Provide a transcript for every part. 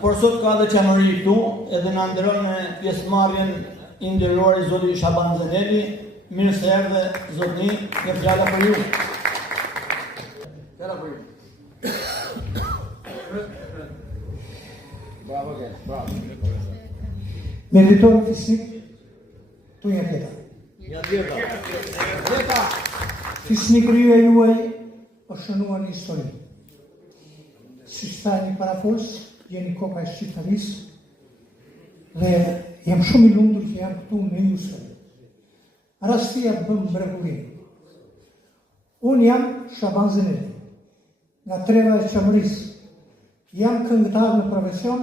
Por sot ka dhe qenëri këtu, edhe në ndërën me pjesëmarrjen i nderuar i Zoti Shaban Zeneli. Mirë se erdhe zotni, në fjala për ju. Fjala për ju. Bravo, bravo. Meritor fizik, tu një tjeta. Ja tjeta. Fisnikëria juaj është shënuar në histori. Si shtani parafolës, jeni koka e shqiptarisë dhe jam shumë i lumtur që jam këtu me ju sot. Rastia bëm mrekullim. Unë jam Shaban Zeneli, nga Treva e Qamërisë. Jam këngëtar në profesion,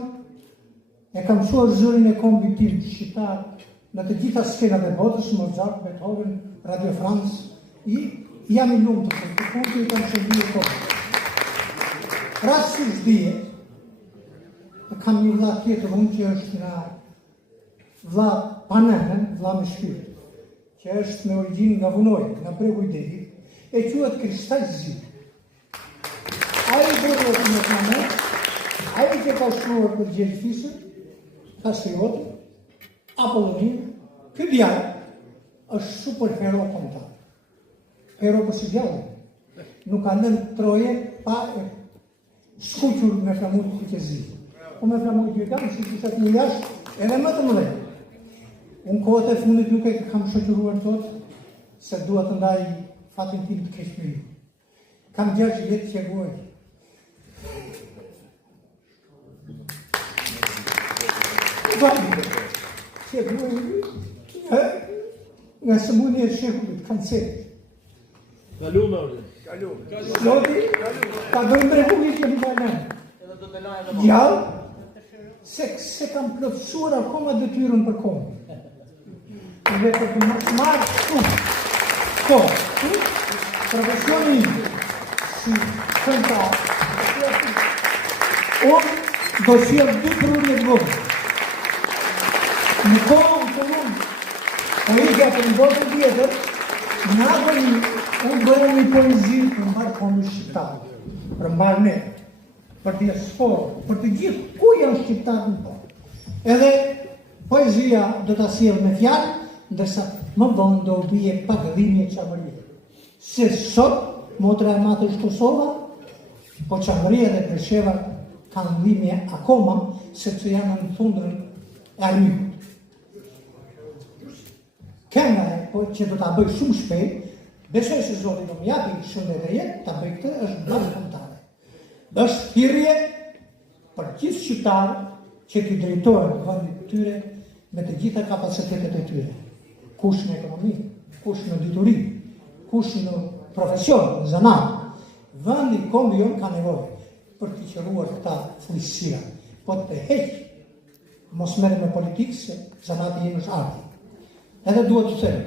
e kam mësuar zërin e kombit tim shqiptar në të gjitha skenat e botës, Mozart, Beethoven, Radio France. Jam i lumtur se të punti i kam shërbyer kohë. Rastisht dije, kam një vlla tjetër unë që është nga vlla Panenen, vlla me shpirt, që është me origjinë nga Vunoj, nga bregu i Delit, e quhet Kristaj Zi. Ai burrë të më thamë, ai që ka shkruar për Gjergj Fisër, Patriotë, Apollonin, ky djalë është superhero kombëtar. Hero për si djalë. Nuk ka lënë Troje pa skuqur me flamur të qezi. Po me flamur të gjegam, si kishat një jashtë, edhe më të mëdhenj. Unë kohët e fundit nuk e kam shoqëruar tot, se dua të ndaj fatin tim të keq me ju. Kam 6 vjet që guaj. Që guaj, nga sëmundja e shekullit, kancerit. Kalume, orë. Kalume. Loti, ka bëjmë republikë që një banen. Gjallë, se kam plotësuar akoma detyrën për kohë. Dhe për të marrë shumë kohë. Profesioni si këngëtar, unë do sjell 2 prurje të vogla. Në kohën që unë po ikja për një botën tjetër, në atëri unë bëjë një poezi për mbarë kombin shqiptar, për mbarë ne, për diasporë, për të gjithë ku janë shqiptarë në kohë. Edhe poezia do të sjell me fjalë, ndërsa më vonë do bie pak dhimbje Qamërie. Se sot motra e matë është Kosova, po Qamëria dhe Presheva kanë dhimbje akoma, sepse janë në thundrën e armikut. Kënga po që do ta bëj shumë shpejt, besoj se Zoti do më japi shëndet e jetë, ta bëj këtë është bllë kombëtare. Është thirrje për gjithë shqiptarët që të drejtohen vendit të tyre me të gjitha kapacitetet e tyre. Kush në ekonomi, kush në dituri, kush në profesion, në zanat. Vendi kombi jonë ka nevojë për të qëruar këta fuqësia. Po të heq, mos merre me politikë se zanati jemi është arti. Edhe duhet të them,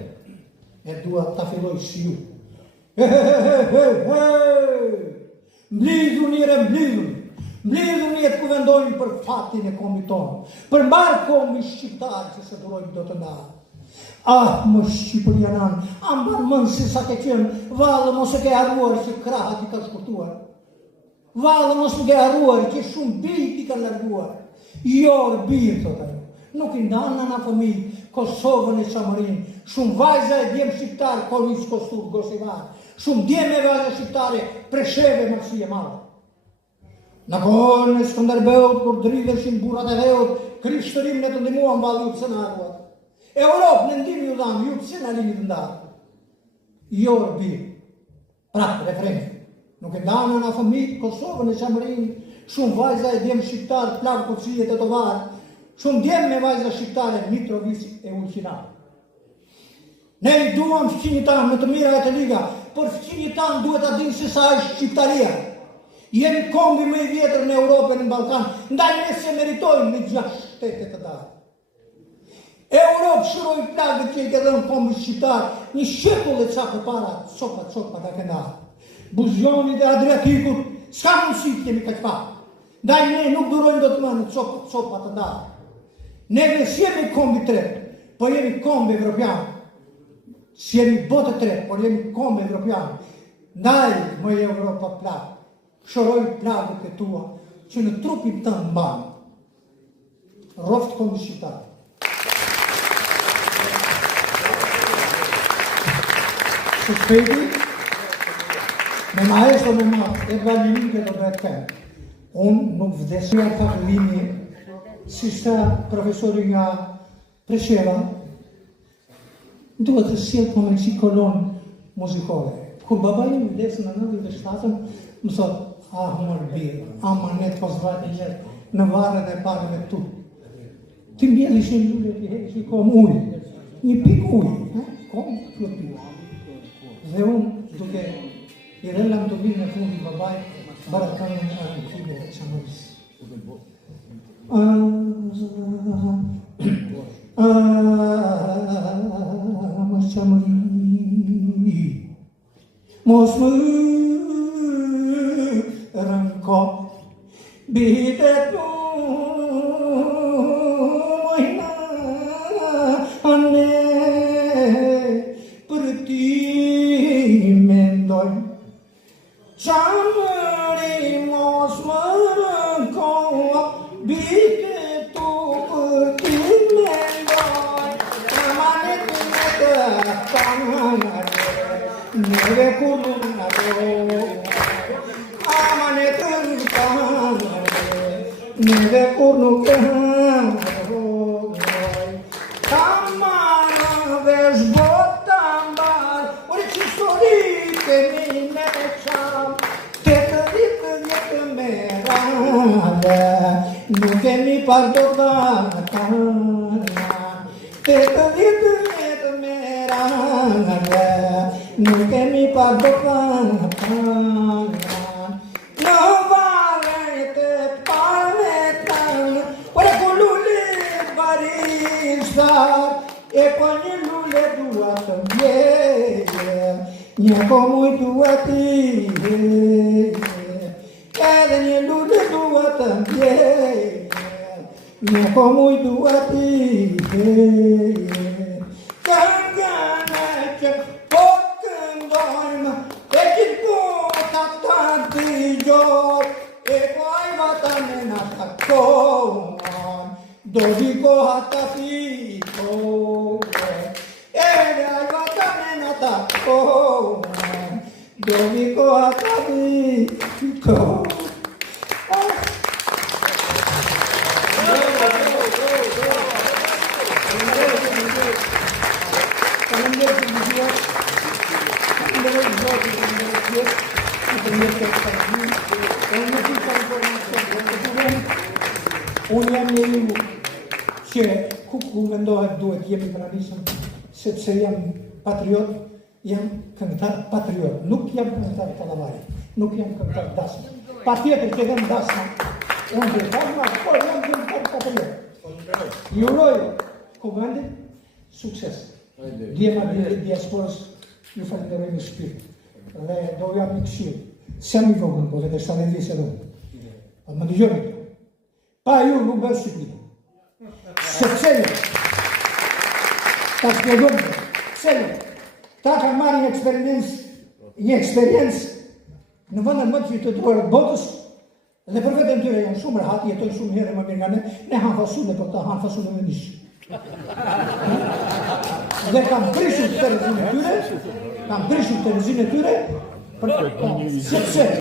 e duhet ta filloj si ju. Mblidhuni re mblidhuni. Mblidhuni e të kuvendojnë për fatin e kombit tonë, për mbarë kombi shqiptarë që se durojnë do të ndarë. Ah, më Shqipërianan, ambar mënë si sa ke qenë, vallë mos e ke harruar që krahat i ka shkurtuar. Vallë mos më ke harruar që shumë bijt i ka larguar. Jo, bijt, thotë ajo, nuk i ndanë në fëmijë, Kosovën e Qamërinë, shumë vajza e djemë shqiptarë, Korniç Kostur, Gosivar, shumë djemë e vajza shqiptare, Presheve, Mërsi e Madhe. Në kohën e Skënderbeut, kur dridheshin burrat e dheut, Krishtërim në të ndimuan valë ju pëse në harruat. Europë në ndim ju dhamë, ju pëse në linit ndarë. Jo, birë. Pra, refreni. Nuk e ndanë në fëmijë, Kosovën e Qamërinë, shumë vajza e djemë shqiptarë, plagë Kocijet e Tovarë, shumë djemë me vajza shqiptare, Mitrovic e Ulqinarë. Ne i duam fëqinjit tanë me të mira e të liga, por fëqinjit tanë duhet a dinë se sa është shqiptaria. Jemi kombi më i vjetër në Europë e në Balkan, ndaj ne se meritojnë në 6 shtete të darë. Europë shëroj plagët që i ke dhënë kombi shqiptar, një shekull e ca përpara, copa ka këndarë. Buzionit e Adriatikut, s'ka mundësi të kemi kaq pak. Ndaj ne nuk durojnë do të më në copa të ndarë. Ne si jemi kombi tretë, po jemi kombi evropian. Si jemi botë tretë, por jemi kombi evropian. Ndaj, më Europa plagë, shëroj plagët e tua, që në trupin të mban roft kombë shqiptar. Së shpejti, me maestro me ma Edvard Lenin che dovrà fare. Unë nuk vdesja të linje, si shta profesori nga Presheva, duhet të sjellë për me qi kolonë muzikore. Kur baba im vdesë në 97-ën, më thot, mërë birë, manet pas vrati njerë, në varën e parëve tu. Ti mbjell ishin lullet i hekë, i kom ujë, një pik ujë, kom këpik. Dhe unë duke i rellam të mirë në fundi babaj, bara kanë në arënkive e qamërisë. Mos qamëri, mos më rënko, bitet mojna, ane për ti mendoj. Qamëri mos më rënko, bitet për ti mendoj. Amanet me të tanare, neve kurunare, amanet me tanare, neve kurunare. Tamara vesh botambar, ori që storite mine qam, të ditë vjetë me rade, nuk e mi pardonata. Të ditë vjetë me rade, nuk e mi pardonata. Në vare të paretan, ore ku lullit barishtar, e po një lulle dua të mjeje, një po muj dua tije, edhe një lulle dua të mjeje, një po muj dua tije. Këngëne që po këndojmë, e gjithë kota ta dëgjoj, e po ajva ta me na takon, do vi koha ta pikoj, e ajva ta me na takon, do vi koha ta pikoj. Unë jam njeri që ku mendohet duhet jemi pranisëm, sepse jam patriot, jam këngëtar patriot, nuk jam këngëtar kalavari, nuk jam këngëtar dasma. Pa tjetër që jam dasma, unë dhe dasma, por jam këngëtar patriot. Ju uroj komandit sukses. Djema diasporës ju falenderoj me shpirt. Dhe do jam një këshirë. Sem i vogën, po dhe 70 vjeç e rëmë. Më dëgjoni. Pa ju nuk bërë Shqipëri. Sepse ta shpjegojmë, ta kanë marrë një eksperiencë në vëndën më të qytetërore të botës, dhe për vetëm tyre janë shumë rahat, jetojnë shumë herë më mirë nga ne hanë fasule, por ta hanë fasule me nishë. Dhe kam prishur televizion e tyre, sepse